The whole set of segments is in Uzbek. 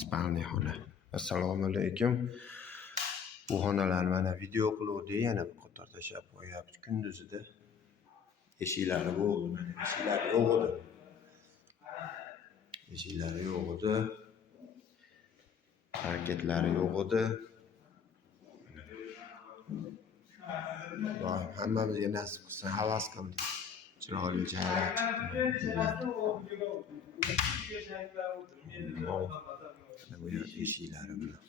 Spalniy xona. Assalomu alaykum. Bu xonalar mana video qiluvdi, yana bir qator tashab qo'yapti. Kunduzida eshiklari bo'ldi, mana eshiklari yo'q edi. Eshiklari yo'q edi. Parketlari yo'q edi. Voy, hammamizga nasib qilsa havas qildik. Chiroyli joylar chiqdi. Bu yer eshiklari bilan.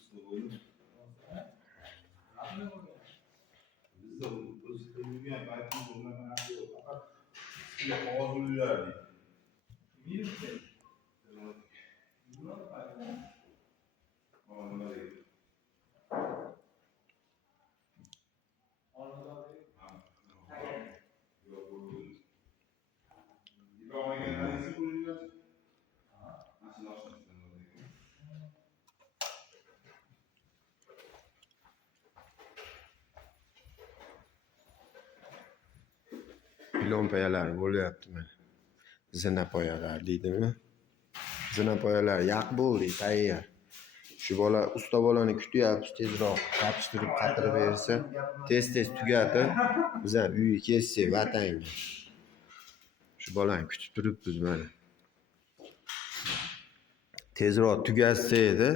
Pilonpoyalar bo'lyapti mana. Zinapoyalar deydimi? Zinapoyalar yaq bo'ldi, tayyor. Shu bola, usta bolani kutyapmiz, tezroq yopishtirib qatirib bersa, tez tugatib, biz ham uyga kelsak vatanga. Shu bolani kutib turibmiz mana. Tezroq tugatsa edi.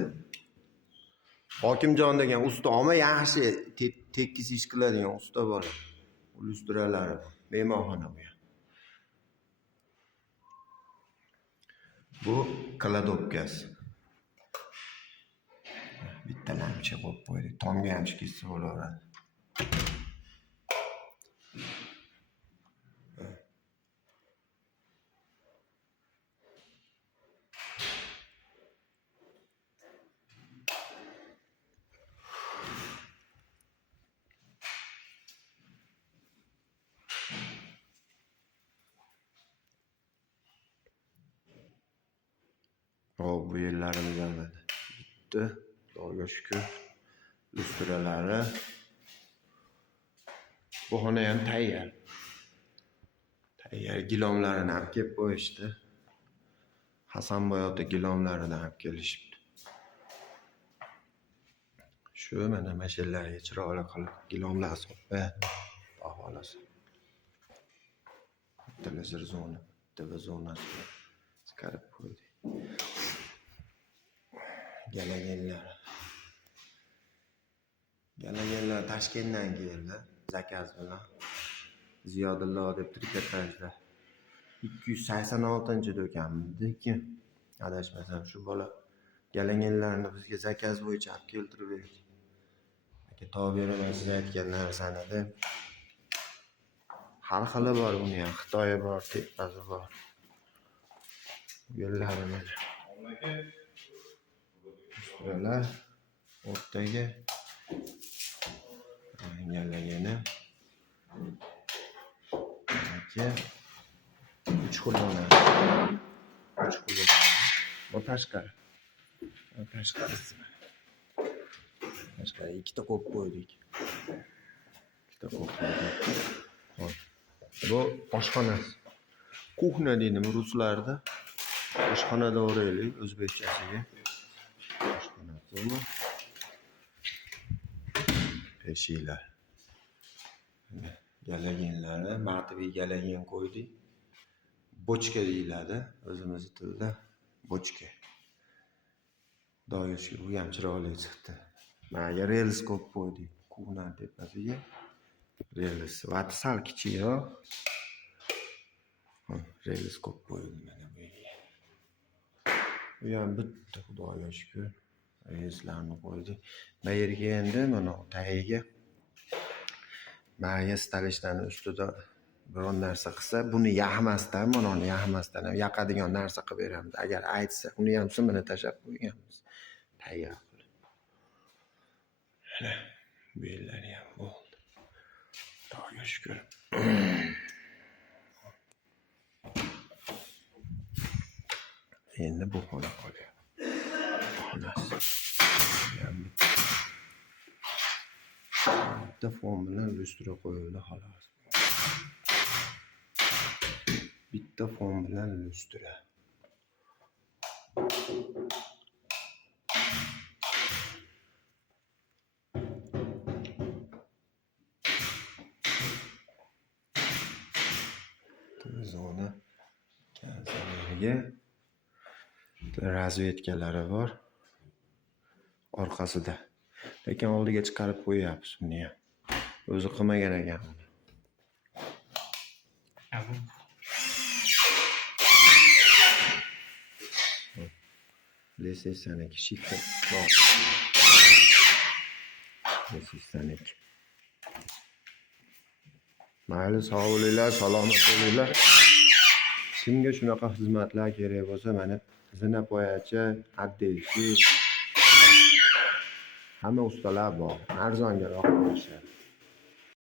Hokimjon degan usta, ammo yaxshi tekis ish qiladigan usta bola. Lustralari, mehmonxona bu. Bu kladopkasi. Bitta lamcha qo'yib qo'ydik. Tomga ham chiqsa bo'laveradi. Bu yerlarimiz ham bitti. Xudoga shukr. Lustralari. Bu xona ham tayyor. Tayyor gilomlarini olib kelib qo'yishdi. Hasanboyota gilomlarini olib kelishibdi. Shu mana mashinlarga chiroyli qilib gilomlar solib, xohlasa. Televizor zona, TV zonasi chiqarib qo'ydi. Galagenlar Toshkentdan keldi, zakaz bilan. Ziyodullo deb trikotajda 286-do'konmizda adashmasam shu bola galagenlarni bizga zakaz bo'yicha olib keltirib berdi. Aka tov beraman siz aytgan narsani deb. Har xili bor uni ham, Xitoyi bor, tepasi bor. Yo'llari mana. Ustralar o'rtaga galageni. Aka 3 xilona. Bu tashqari. Tashqarisi. Tashqari ikkita qo'yib qo'ydik. Bu oshxonasi. Kuxna deydimi ruslarda. Oshxonada o'raylik o'zbekchasiga. Oshxonasi bu. Eshiklar. Galagenlari, martaba galagen qo'ydik. Bochka deyiladi, o'zimiz tilda bochka. Doyushki bu ham chiroyli chiqdi. Mana rels qo'yib qo'ydik. Kuxna tepasiga rels. Vati sal kichikroq. Rels qo'yib qo'ydim mana bu yerga. Bu ham bitta, xudoga shukr. Relslarni qo'ydik. Bu yerga endi mana tagiga Maya stalishdan ustida biron narsa qilsa, buni yaxmasdan, mana uni yaxmasdan ham yoqadigan narsa qilib beramiz. Agar aytsa, uni ham simini tashab qo'yganmiz. Tayyor qilib. Bu yerlari ham bo'ldi. Xudoga shukr. Endi bu xona qolyapti. Xonasi. bitta fon bilan lustra qo'yildi xolos. Bitta fon bilan lustra. Zona kanzalariga razvedkalari bor orqasida. Lekin oldiga chiqarib qo'yapmiz buni ham. O'zi qilmagan ekan. Lesessaniki shifr bor. Lesessaniki. Mayli, sog' bo'linglar, salomat bo'linglar. Kimga shunaqa xizmatlar kerak bo'lsa, mana zinapoyachi, addelchi hamma ustalar bor. Arzongaroq bo'lishadi.